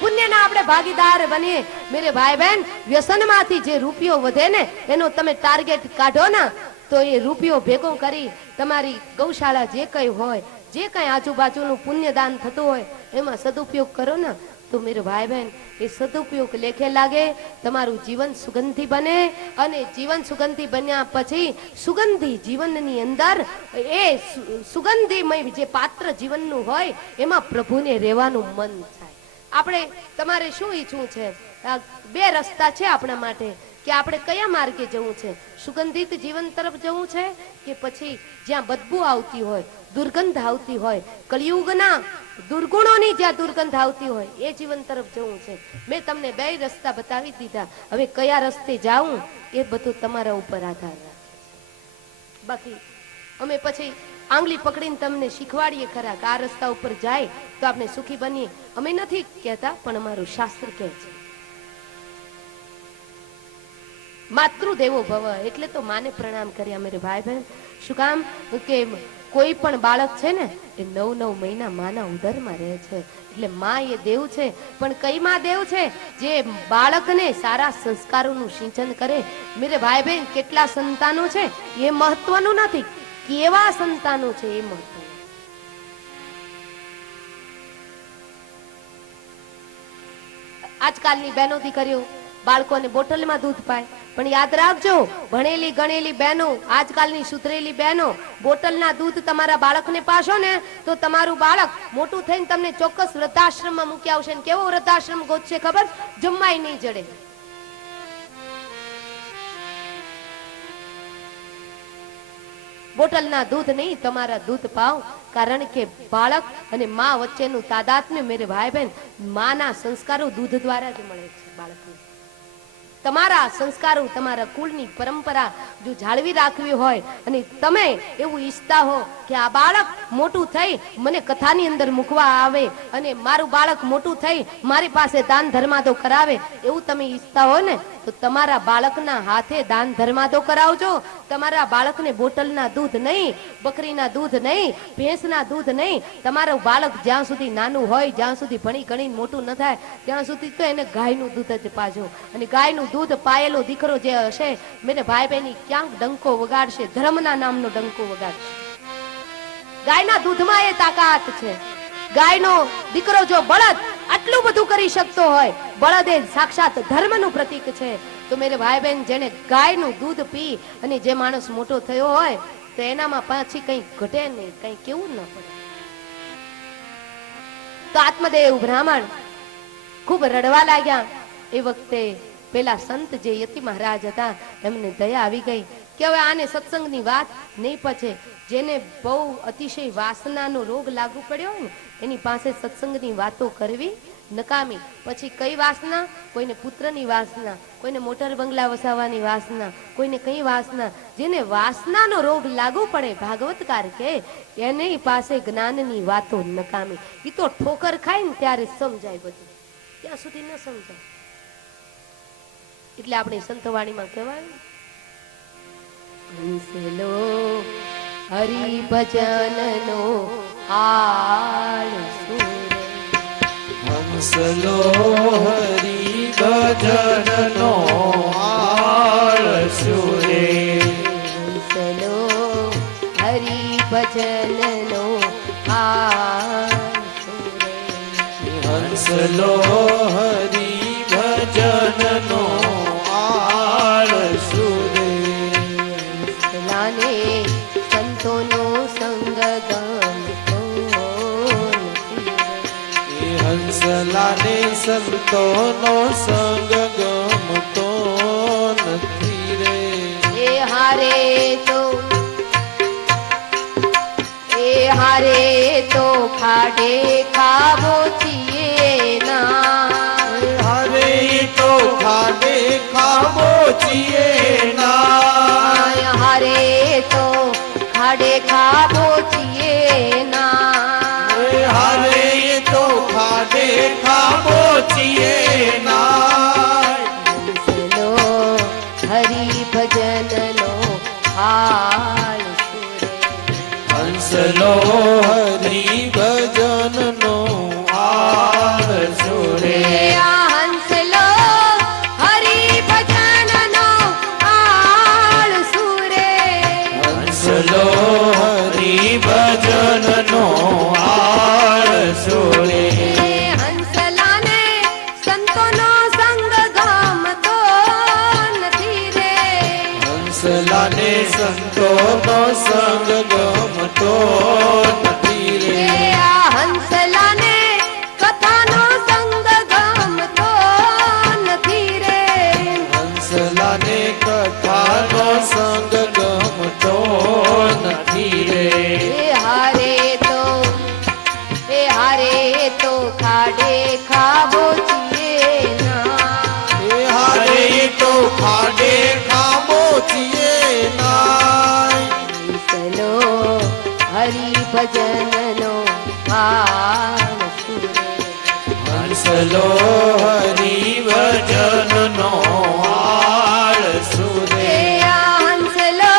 પુણ્યના આપણે ભાગીદાર બનીએ મેરે ભાઈ બહેન. વ્યસનમાંથી જે રૂપિયો વધે ને એનો તમે ટાર્ગેટ કાઢો ને તો એ રૂપિયો ભેગો કરી તમારી ગૌશાળા જે કઈ હોય, જે કઈ આજુબાજુનું પુણ્યદાન થતું હોય એમાં સદુપયોગ કરો ને તો મેરે ભાઈ બહેન એ સદુપયોગ લેખે લાગે. તમારું જીવન સુગંધી બને અને જીવન સુગંધી બન્યા પછી સુગંધી જીવનની અંદર એ સુગંધીમય જે પાત્ર જીવનનું હોય એમાં પ્રભુને રહેવાનું મન થાય. આપણે તમારે શું ઈચ્છવું છે? બે રસ્તા છે આપણા માટે કે આપણે કયા માર્ગે જવું છે. સુગંધિત જીવન તરફ જવું છે કે પછી જ્યાં બદબુ આવતી હોય, દુર્ગંધ આવતી હોય, કળિયુગના દુર્ગુણોની જ્યાં દુર્ગંધ આવતી હોય એ જીવન તરફ જવું છે. મેં તમને બે રસ્તા બતાવી દીધા. હવે કયા રસ્તે જાવું એ બધું તમારા ઉપર આધાર રાખે. બાકી અમે પછી આંગળી પકડીને તમને શીખવાડીએ ખરા કે આ રસ્તા ઉપર જાય તો આપણે સુખી બનીએ. અમે નથી કહેતા, પણ અમારું શાસ્ત્ર કહે છે. માતૃદેવો ભવ એટલે તો માને પ્રણામ કર્યા મેરે ભાઈ બહેન. શું કામ કે કોઈ પણ બાળક છે ને એ 9 મહિના માના ઉદરમાં રહે છે. એટલે માં એ દેવ છે. પણ કઈ માં દેવ છે? જે બાળકને સારા સંસ્કારોનું સિંચન કરે. મેરે ભાઈ બહેન, કેટલા સંતાનો છે એ મહત્વનું નથી, કેવા સંતાનો છે એ મહત્વનું. આજકાલની બહેનો દીકરીઓ બાળકોને બોટલમાં દૂધ પાય. પણ યાદ રાખજો, ભણેલી ગણેલી બહેનો, આજકાલની સુધરેલી બહેનો, બોટલના દૂધ તમારા બાળકને પાશો ને તો તમારું બાળક મોટું થઈને તમને ચોક્કસ વૃદ્ધાશ્રમમાં મૂકી આવશે. કેવો વૃદ્ધાશ્રમ ગોતશે ખબર? જમવાય નહીં જડે. બોટલના દૂધ નહીં, તમારા દૂધ પાવ. કારણ કે બાળક અને માં વચ્ચેનું તાદાત્મ્ય મેરે ભાઈ બહેન, માના સંસ્કારો દૂધ દ્વારા જ મળે છે બાળકને. તમારા સંસ્કારો, તમારા કુળની પરંપરા જો જાળવી રાખવી હોય અને તમે એવું ઈચ્છતા હો કે આ બાળક મોટું થઈ મને કથાની અંદર મૂકવા આવે અને મારું બાળક મોટું થઈ મારી પાસે દાન ધર્માદો કરાવે, એવું તમે ઈચ્છતા હો ને તો તમારા બાળકના હાથે દાન ધર્માદો કરાવજો. તમારા બાળકને બોટલના દૂધ નહીં, બકરીના દૂધ નહીં, ભેંસના દૂધ નહીં. તમારું બાળક જ્યાં સુધી નાનું હોય, જ્યાં સુધી ભણી ગણીને મોટું ન થાય ત્યાં સુધી તો એને ગાયનું દૂધ જ પાજો. અને ગાયનું દૂધ પાયેલો દીકરો જે હશે મેરે ભાઈ બહેની ક્યાંક ડંકો વગાડશે, ધર્મના નામનો ડંકો વગાડશે. ગાયના દૂધમાં એ તાકાત છે. ગાયનો દીકરો જો બળદ આટલું બધું કરી શકતો હોય, બળદ એ સાક્ષાત ધર્મનું પ્રતીક છે. તો મેરે ભાઈ બહેન, જેને ગાયનું દૂધ પી અને જે માણસ મોટો થયો હોય તો એનામાં પાછી કઈ ઘટે નહીં, કઈ કેવું ન પડે. તો આત્મદેવ બ્રાહ્મણ ખૂબ રડવા લાગ્યા. એ વખતે પેલા સંત જે યતિ મહારાજ હતા એમને દયા આવી ગઈ કે હવે આને સત્સંગની વાત નહીં પચે. જેને બહુ અતિશય વાસનાનો રોગ લાગુ પડ્યો હોય ને એની પાસે સત્સંગની વાતો કરવી નકામી. પછી કઈ વાસના? કોઈને પુત્રની વાસના, કોઈને મોટર બંગલા વસાવવાની વાસના, કોઈને કઈ વાસના. જેને વાસનાનો રોગ લાગુ પડે, ભાગવતકાર કે એની પાસે જ્ઞાનની વાતો નકામી. એ તો ઠોકર ખાય ને ત્યારે સમજાય, બધું ત્યાં સુધી ન સમજાય. એટલે આપણે સંતવાણીમાં કહેવાય, હંસલો હરિ ભજનનો આળસુ હંસલો હરિ ભજનનો આળસુ રે. હંસલો હરિ ભજનનો આળસુ રે. હંસલો હરિ ભજનનો આળસુ રે. હંસલાને સંતોનો સંગ ગમતો નથી. હંસલાને સંતોનો સંગ ગમતો નથી રે. એ હારે તો ખાડે ખાવો છીએ ના. હરે તો ખાડે ખાવો છીએ ના. હારે તો ખાડે ખાવો છીએ ના. હરે તો ખાડે ખાવો છીએ ના. હંસલો હરિ ભજનનો આળસુ રે. હંસલો હરિ ભજનનો આળસુ રે. આ હંસલો હરિ ભજનનો આળસુ રે. હંસલો હરિ ભજનનો આળસુ રે. હંસલાને સંતોનો સંગ ગમતો નથી રે. હંસલાને સંતોનો સંગ ગમતો નથી રે. આ હંસલાને કથાનો સંગ ગમતો નથી રે. હંસલાને કથાનો સંગ ગમતો નથી રે. એ હારે તો ખાડે ખાવો છીએ ના. એ હારે તો ખાડે ખાવો છીએ ના. હંસલો હરિ ભજનનો આળસુ રે. હંસલો હરિ ભજનનો આળસુ રે. આ હંસલો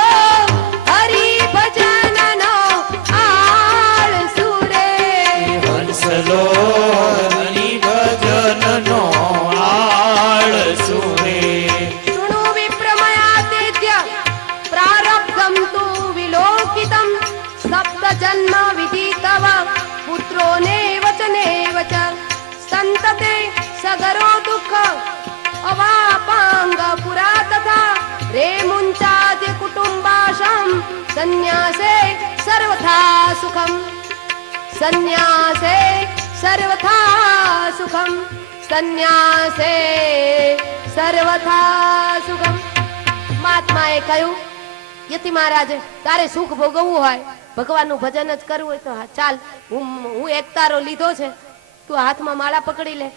હરિ ભજનનો આળસુ રે. હંસલો હરિ ભજનનો આળસુ રે. શૃણુ વિપ્રમયાદેત્ય પ્રારબ્ધમ તુ વિલોકિતમ. સપ્ત જન્મ વિદિતવ પુત્રો નેવ ચ સંતતે સગરો દુઃખ અવાપાંગ પુરા તથા રે મુંચાદિ કુટુંબાશમ સંન્યાસે સર્વથા સુખમ. સંન્યાસે સર્વથા સુખમ. સંન્યાસે સર્વથા સુખમ. મહાત્માએ કહ્યું, યતિ મહારાજે તારે સુખ ભોગવવું હોય, ભગવાનનું ભજન જ કરવું હોય તો હા ચાલ, હું એક તારો લીધો છે, તું હાથમાં માળા પકડી લે.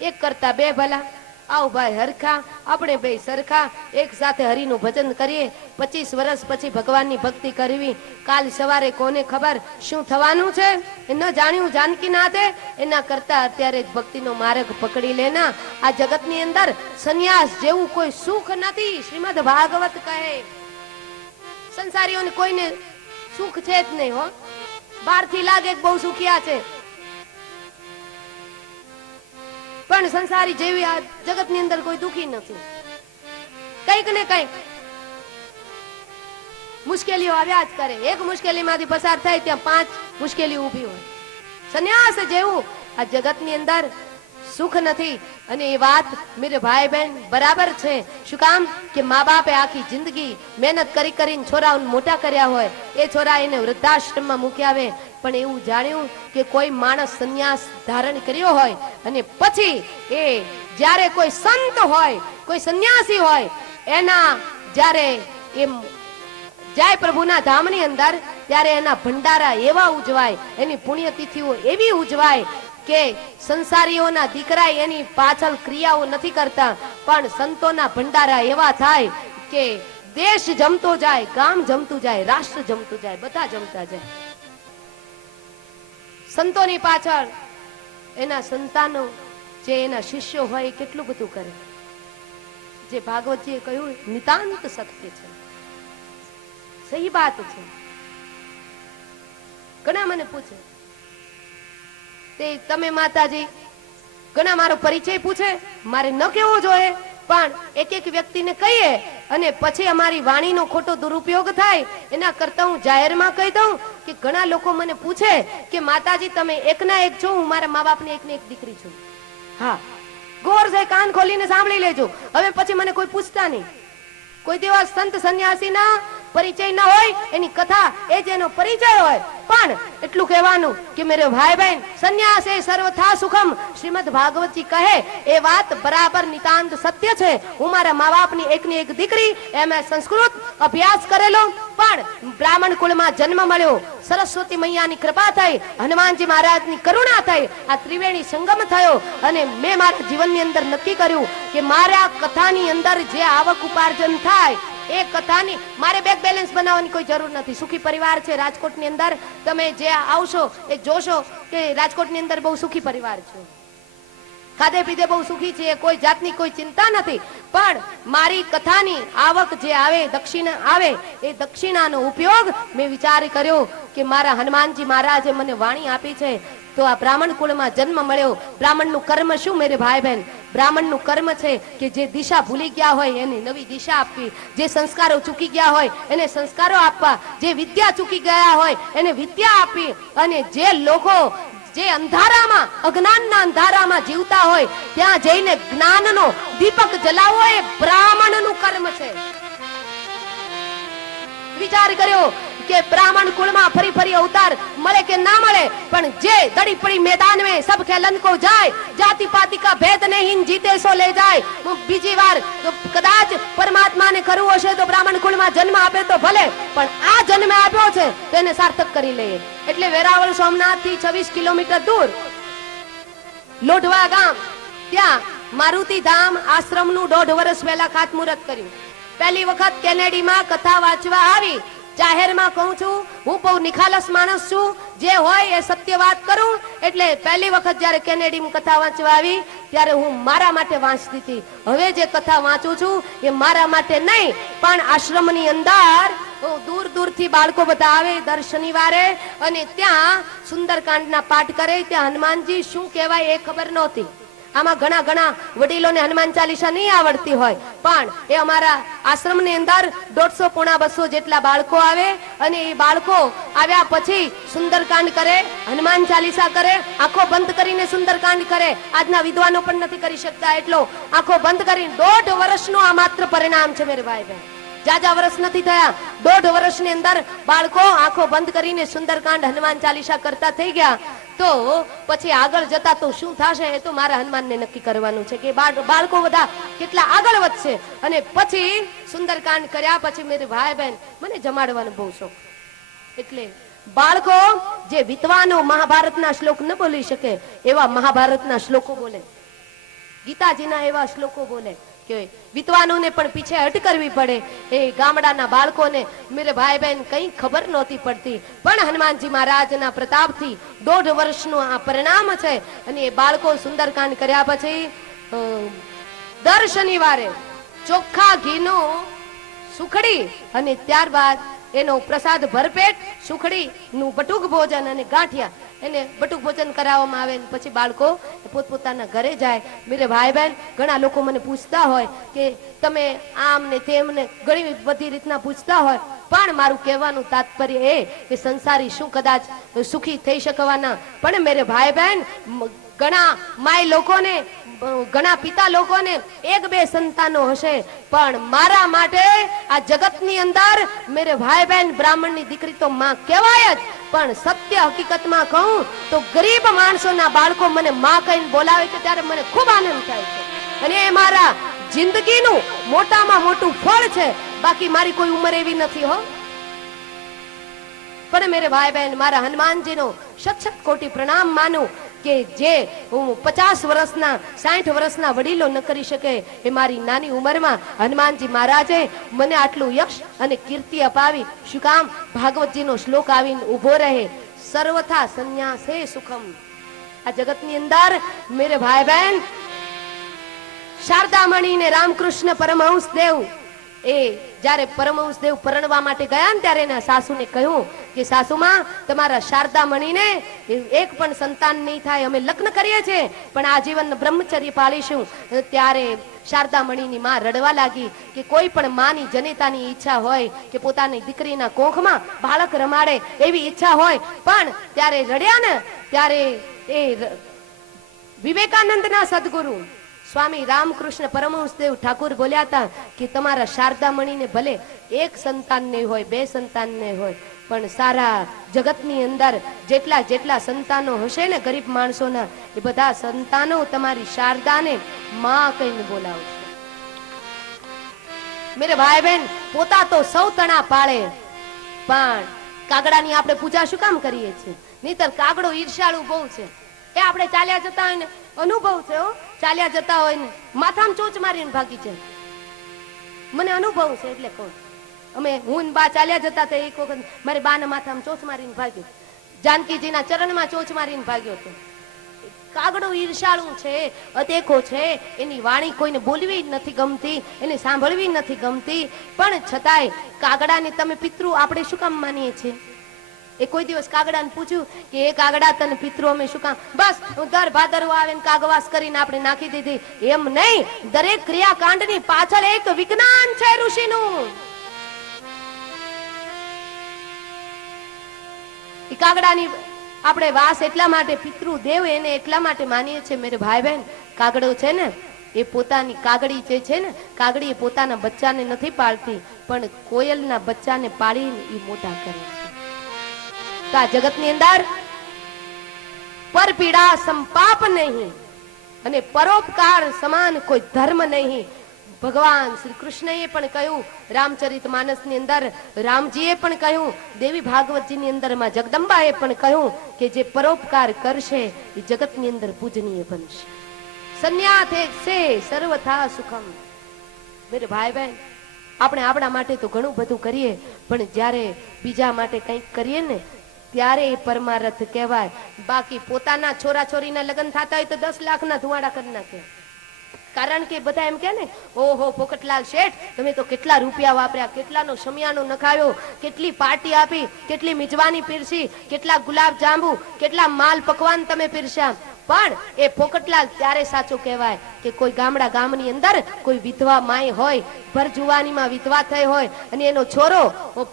એક કરતા બે ભલા. આવ ભાઈ હરખા, આપણે બે સરખા એક સાથે હરિનું ભજન કરીએ. 25 વર્ષ પછી ભગવાનની ભક્તિ કરવી. કાલ સવારે કોને ખબર શું થવાનું છે, એ ન જાણ્યું જાનકીનાથે. એના કરતા અત્યારે જ ભક્તિનો માર્ગ પકડી લેના. આ જગતની અંદર સંન્યાસ જેવું કોઈ સુખ નથી. શ્રીમદ ભાગવત કહે સંસારીઓને કોઈને સુખ છે જ નહીં હો. બહારથી લાગે કે બહુ સુખિયા છે, પણ સંસારી જેવી આ જગતની અંદર કોઈ દુખી નથી. કઈક ને કઈક મુશ્કેલીઓ આવ્યા જ કરે. એક મુશ્કેલીમાંથી પસાર થાય ત્યાં 5 મુશ્કેલીઓ ઊભી હોય. સંન્યાસ જેવું આ જગતની અંદર સુખ નથી. અને એ વાત મેરે ભાઈ બહેન બરાબર છે. શું કામ કે મા બાપે આખી જિંદગી મહેનત કરી કરીને છોરાઓને મોટા કર્યા હોય. એ છોરા એને વૃદ્ધાશ્રમમાં મૂક્યા આવે, પણ એવું જાણ્યું કે કોઈ માણસ સંન્યાસ ધારણ કર્યો હોય અને પછી એ જ્યારે કોઈ સંત હોય, કોઈ સંન્યાસી હોય, એના જ્યારે એમ જાય પ્રભુના ધામની અંદર ત્યારે એના ભંડારા એવા ઉજવાય, એની પુણ્યતિથિઓ એવી ઉજવાય કે સંસારીઓના દીકરા એની પાછળ ક્રિયાઓ નથી કરતા, પણ સંતોના ભંડારા એવા થાય કે દેશ જમતો જાય, ગામ જમતું જાય, રાષ્ટ્ર જમતું જાય, બધા જમતા જાય. સંતોની પાછળ એના સંતાનો જે એના શિષ્યો હોય કેટલું બધું કરે. જે ભાગવતજીએ કહ્યું નિતાંત સત્ય છે, સહી વાત છે. ઘણા મને પૂછે તે તમે માતાજી, ઘણા મારો પરિચય પૂછે, મારે ન કહેવો જોઈએ, પણ એક એક વ્યક્તિને કહીએ અને પછી અમારી વાણીનો ખોટો દુરુપયોગ થાય એના કરતા હું જાહેરમાં કહી દઉં કે ઘણા લોકો મને પૂછે કે માતાજી તમે એકના એક છો, હું મારા મા બાપની એકની એક દીકરી છું. હા, ગોર છે, કાન ખોલીને સાંભળી લેજો. હવે પછી મને કોઈ પૂછતા નહીં. કોઈ દિવસ સંત સંન્યાસીના પરિચય ના હોય, એની કથા એ જ એનો પરિચય હોય, પણ એટલું કહેવાનું કે મેરે ભાઈ બહેન સંન્યાસ એ સર્વથા સુખમ શ્રીમદ ભાગવતજી કહે એ વાત બરાબર નિતાંત સત્ય છે. હું મારા મા બાપની એકની એક દીકરી, એમ સંસ્કૃત અભ્યાસ કરેલો, પણ બ્રાહ્મણ કુળમાં જન્મ મળ્યો. સરસ્વતી મૈયાની કૃપા થઈ, હનુમાનજી મહારાજની કરુણા થઈ, આ ત્રિવેણી સંગમ થયો અને મેં મારા જીવનની અંદર નક્કી કર્યું કે મારા કથાની અંદર જે આવક ઉપાર્જન થાય એ કથાની મારે બેંક બેલેન્સ બનાવવાની કોઈ જરૂર નથી. સુખી પરિવાર છે રાજકોટની અંદર, તમે જે આવશો એ જોશો કે રાજકોટની અંદર બહુ સુખી પરિવાર છે, ખાધે પીધે બહુ સુખી છે, કોઈ જાતની કોઈ ચિંતા નથી. પણ મારી કથાની આવક જે આવે, દક્ષિણા આવે, એ દક્ષિણાનો ઉપયોગ મેં વિચાર કર્યો કે મારા હનુમાનજી મહારાજે મને વાણી આપી છે તો આ બ્રાહ્મણ કુળમાં જન્મ મળ્યો. બ્રાહ્મણનું કર્મ શું મેરે ભાઈ બહેન? બ્રાહ્મણનું કર્મ છે કે જે દિશા ભૂલી ગયા હોય એને નવી દિશા આપવી, જે સંસ્કારો ચૂકી ગયા હોય એને સંસ્કારો આપવા, જે વિદ્યા ચૂકી ગયા હોય એને વિદ્યા આપવી, અને જે લોકો જે અંધારામાં, અજ્ઞાનના અંધારામાં જીવતા હોય ત્યાં જઈને જ્ઞાનનો દીપક જલાવવો એ બ્રાહ્મણનું કર્મ છે. વિચાર કર્યો કે બ્રાહ્મણ કુળમાં ફરી ફરી અવતાર મળે કે ના મળે, પણ જે દડી પડી મેદાન में सब खेलन को जाए, जाति पाति का भेद नहीं जीते सो ले जाए. બીજી વાર તો કદાચ પરમાત્માને કરવું હશે તો બ્રાહ્મણ કુળમાં જન્મ આપે તો ભલે, પણ આ જન્મ આપ્યો છે તો એને સાર્થક કરી લઈએ. એટલે વેરાવળ સોમનાથ થી 26 કિલોમીટર દૂર લોઢવા ગામ, ત્યાં મારુતિ ધામ આશ્રમનું 1.5 વર્ષ પહેલા ખાતમુહૂર્ત કર્યું. પહેલી વખત કેનેડીમાં કથા વાંચવા આવી. જાહેરમાં કહું છું, હું બહુ નિખાલસ માણસ છું, જે હોય એ સત્ય વાત કરું. એટલે પહેલી વખત જ્યારે કેનેડીમાં કથા વાંચવા આવી ત્યારે હું મારા માટે વાંચતી હતી. હવે જે કથા વાંચું છું એ મારા માટે નહીં, પણ આશ્રમની અંદર દૂર દૂરથી બાળકો બધા આવે દર શનિવારે અને ત્યાં સુંદરકાંડના પાઠ કરે. ત્યાં હનુમાનજી શું કહેવાય એ ખબર નહોતી. આમાં ઘણા ઘણા વડીલોને હનુમાન ચાલીસા નહીં આવડતી હોય, પણ એ અમારા આશ્રમની અંદર 150 પોણા 200 જેટલા બાળકો આવે અને એ બાળકો આવ્યા પછી સુંદરકાંડ કરે, હનુમાન ચાલીસા કરે, આંખો બંધ કરીને સુંદરકાંડ કરે. આજના વિદ્વાનો પણ નથી કરી શકતા એટલો. આંખો બંધ કરીને 1.5 વર્ષનું આ માત્ર પરિણામ છે મેરે ભાઈ બહેન. જાજા વર્ષ નથી થયા, 1.5 વર્ષની અંદર બાળકો આંખો બંધ કરીને સુંદરકાંડ હનુમાન ચાલીસા કરતા થઈ ગયા. તો પછી આગળ જતા તો શું થશે એ તો મારા હનુમાનને નક્કી કરવાનું છે કે બાળકો બધા કેટલા આગળ વધશે. અને પછી સુંદરકાંડ કર્યા પછી મેરે ભાઈ બહેન મને જમાડવાનો બહુ શોખ. એટલે બાળકો જે વિદ્વાનો મહાભારતના શ્લોક ન બોલી શકે એવા મહાભારતના શ્લોકો બોલે, ગીતાજીના એવા શ્લોકો બોલે કે વિદ્વાનોને પણ પીછે હટ કરવી પડે. એ ગામડાના બાળકોને મેરે ભાઈ બહેન કઈ ખબર નહોતી પડતી, પણ હનુમાનજી મહારાજના પ્રતાપથી 1.5 વર્ષનું આ પરિણામ છે. અને એ બાળકો સુંદરકાંડ કર્યા પછી દર શનિવારે ચોખ્ખા ઘીનો સુખડી અને ત્યારબાદ એનો પ્રસાદ ભરપેટ સુખડી નું બટુક ભોજન અને ગાંઠિયા, એને બટુક ભોજન કરાવવામાં આવે. પછી બાળકો પોતપોતાના ઘરે જાય. મેરે ભાઈ બહેન ઘણા લોકો મને પૂછતા હોય કે તમે આમ ને તેમ ને ઘણી બધી રીતના પૂછતા હોય, પણ મારું કહેવાનું તાત્પર્ય એ કે સંસારી શું કદાચ સુખી થઈ શકવાના, પણ મેરે ભાઈ બહેન ઘણા માય લોકોને, ઘણા પિતા લોકોને 1-2 સંતાનો હશે, પણ મારા માટે આ જગતની અંદર મેરે ભાઈ બહેન બ્રાહ્મણની દીકરી તો માં કહેવાય જ, પણ સત્ય હકીકતમાં કહું તો ગરીબ માણસોના બાળકો મને માં કહીને બોલાવે છે ત્યારે મને ખૂબ આનંદ થાય છે. અને એ મારા જિંદગીનું મોટામાં મોટું ફળ છે. બાકી મારી કોઈ ઉંમર એવી નથી હો પણ મેરે ભાઈ બહેન, મારા હનુમાનજીનો શત શત કોટી પ્રણામ માનું કે જે હું 50 વર્ષના 60 વર્ષના વડીલો ન કરી શકે એ મારી નાની ઉંમરમાં હનુમાનજી મહારાજે મને આટલું યશ અને કીર્તિ અપાવી. શું કામ? ભાગવતજીનો શ્લોક આવીને ઉભો રહે, સર્વથા સંન્યાસે સુખમ. આ જગતની અંદર મેરે ભાઈ બહેન, શારદામણી ને રામકૃષ્ણ પરમહંસ દેવ એ જ્યારે પરમહંસ દેવ પરણવા માટે ગયા ને ત્યારે એના સાસુને કહ્યું કે સાસુમાં, તમારા શારદામણીને એક પણ સંતાન નહીં થાય, અમે લગ્ન કરીએ છીએ પણ આજીવન બ્રહ્મચર્ય પાળીશું. ત્યારે શારદામણીની માં રડવા લાગી કે કોઈ પણ માની જનેતાની ઈચ્છા હોય કે પોતાની દીકરીના કોખમાં બાળક રમાડે એવી ઈચ્છા હોય, પણ ત્યારે રડ્યા ને ત્યારે એ વિવેકાનંદના સદગુરુ સ્વામી રામકૃષ્ણ પરમહંસદેવ ઠાકુર બોલ્યા હતા કે તમારા શારદામણીને ભલે એક સંતાન નહીં હોય, બે સંતાન નહીં હોય, પણ સારા જગતની અંદર જેટલા જેટલા સંતાનો હશે ને ગરીબ માણસોના, એ બધા સંતાનો તમારી શારદાને માં કહીને બોલાવશે. મેરે ભાઈ બહેન, પોતા તો સૌ તણા પાળે, પણ કાગડાની આપણે પૂજા શું કામ કરીએ છીએ? નહીતર કાગડો ઈર્ષાળુ બહુ છે. એ આપણે ચાલ્યા જતા હોય ને, અનુભવ છે હો, ચાલ્યા જતા હોય ને માથામાં ચોચ મારીને ભાગી જાય. મને અનુભવ છે એટલે કહું. હું ને બા ચાલ્યા જતા તો એક વખત મારી બાના માથામાં ચોચ મારીને ભાગ્યો. જાનકીજીના ચરણમાં ચોચ મારીને ભાગ્યો હતો. કાગડો ઈર્ષાળુ છે, અદેખો છે, એની વાણી કોઈને બોલવી નથી ગમતી, એને સાંભળવી નથી ગમતી, પણ છતાંય કાગડાને તમે પિતૃ આપણે શું કામ માનીએ છીએ? એ કોઈ દિવસ કાગડાને પૂછ્યું કે એ કાગડા તને પિતૃ અમે શું કામ? બસ દર ભાદરવો આવે ને કાગવાસ કરીને આપણે નાખી દીધી, એમ નહીં. દરેક ક્રિયાકાંડની પાછળ એક વિજ્ઞાન છે ઋષિનું. એ કાગડાની આપણે વાસ એટલા માટે, પિતૃ દેવ એને એટલા માટે માનીએ છીએ મેરે ભાઈ બહેન. કાગડો છે ને એ પોતાની કાગડી જે છે ને, કાગડી એ પોતાના બચ્ચાને નથી પાળતી, પણ કોયલના બચ્ચાને પાળીને એ મોટા કરે છે. તો આ જગતની અંદર પરપીડા સંપાપ નહીં અને પરોપકાર સમાન કોઈ ધર્મ નહીં. ભગવાન શ્રી કૃષ્ણએ પણ કહ્યું, રામચરિત માનસની અંદર રામજીએ પણ કહ્યું, દેવી ભાગવતજીની અંદરમાં જગદંબાએ પણ કહ્યું કે જે પરોપકાર કરશે એ જગતની અંદર પૂજનીય બનશે. સંન્યાસે સે સર્વથા સુખમ. મેરે ભાઈ બહેન, આપણે આપણા માટે તો ઘણું બધું કરીએ, પણ જ્યારે બીજા માટે કંઈક કરીએ ને ત્યારે એ પરમારથ કહેવાય. બાકી પોતાના છોરા છોરીના લગ્ન થતા હોય તો 10 લાખના ધુવાડા કરી નાખે. કારણ કે બધા એમ કે ને, ઓહો પોકટલાલ શેઠ, તમે તો કેટલા રૂપિયા વાપર્યા, કેટલાનો શમિયાનો નખાવ્યો, કેટલી પાર્ટી આપી, કેટલી મિજવાની પીરસી, કેટલા ગુલાબ જાંબુ, કેટલા માલ પકવાન તમે પીરસ્યા. પણ એ પોકટલાલ ત્યારે સાચો કહેવાય કે કોઈ ગામની અંદર કોઈ વિધવા માય હોય, ભર જુવાનીમાં વિધવા થઈ હોય અને એનો છોરો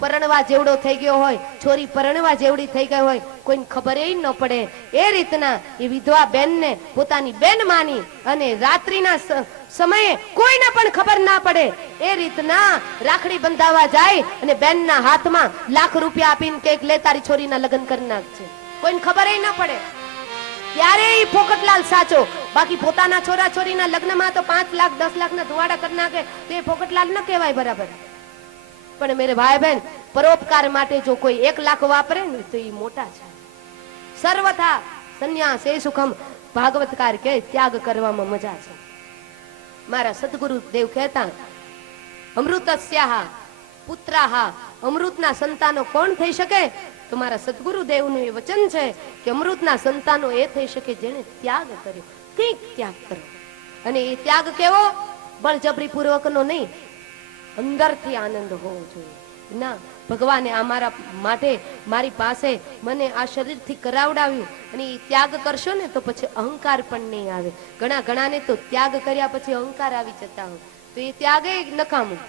પરણવા જેવડો થઈ ગયો હોય, છોરી પરણવા જેવડી થઈ ગઈ હોય, કોઈને ખબર ન પડે. એ રીતના એ વિધવા બેનને પોતાની બેન માની અને રાત્રિના સમયે કોઈને પણ ખબર ના પડે એ રીતના રાખડી બંધાવા જાય અને બેનના હાથમાં લાખ રૂપિયા આપીને કે લે તારી છોરીના લગ્ન કરી નાખશે, કોઈને ખબર ન પડે. ત્યારે એ પોકટલાલ સાચો. બાકી પોતાના છોરા છોરીના લગ્નમાં તો 5 લાખ 10 લાખના ધુવાડા કરી નાખે તો એ પોકટલાલ ન કહેવાય બરાબર. પણ મેરે ભાઈ બહેન, પરોપકાર માટે જો કોઈ 1 લાખ વાપરે ને તો એ મોટા છે. સર્વથા સંન્યાસ એ સુખમ. ભાગવતકાર કે ત્યાગ કરવામાં મજા છે. મારા સદગુરુ દેવ કહેતા, અમૃતસ્યાહ પુત્રાહ, અમૃતના સંતાનો કોણ થઈ શકે? તો મારા સદગુરુ દેવનું એ વચન છે કે અમૃતના સંતાનો એ થઈ શકે જેને ત્યાગ કર્યો. કંઈક ત્યાગ કરો. અને એ ત્યાગ કેવો? બળજબરી પૂર્વકનો નહીં, અંદરથી આનંદ હોવો જોઈએ. ના, ભગવાને આ મારા માટે મારી પાસે મને આ શરીરથી કરાવડાવ્યું અને એ ત્યાગ કરશો ને તો પછી અહંકાર પણ નહીં આવે. ઘણાને તો ત્યાગ કર્યા પછી અહંકાર આવી જતા હોય તો એ ત્યાગ નકામું.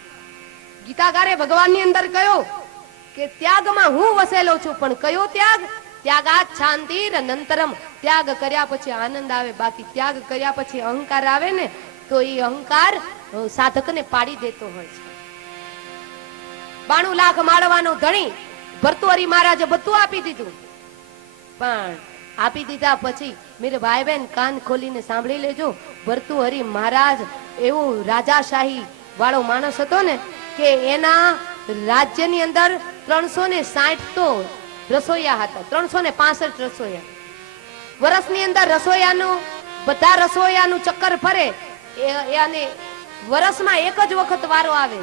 ગીતાકારે ભગવાનની અંદર કહ્યું કે ત્યાગમાં હું વસેલો છું, પણ કયો ત્યાગ? ત્યાગાત શાંતિર અનંતરમ. ત્યાગ કર્યા પછી આનંદ આવે. બાકી ત્યાગ કર્યા પછી અહંકાર આવે ને તો એ અહંકાર સાધકને પાડી દેતો હોય છે. 92 લાખ માળવાનો ધણી ભર્તુહરી મહારાજે બધું આપી દીધું, પણ આપી દીધા પછી મેરે ભાઈ બહેન કાન ખોલીને સાંભળી લેજો, ભર્તુહરી મહારાજ એવો રાજાશાહી વાળો માણસ હતો ને કે એના રાજ્યની અંદર 360 તો રસોઈયા હતા, 365 રસોઈયા. વર્ષની અંદર રસોઈયાનું બધા રસોઈયાનું ચક્કર ફરે અને વર્ષમાં એક જ વખત વારો આવે.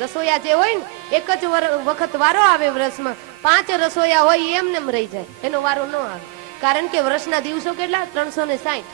રસોઈયા જે હોય ને એક જ વખત વારો આવે વર્ષમાં. 5 રસોઈયા હોય એમને એમ રહી જાય, એનો વારો ન આવે. કારણ કે વર્ષના દિવસો કેટલા? 360.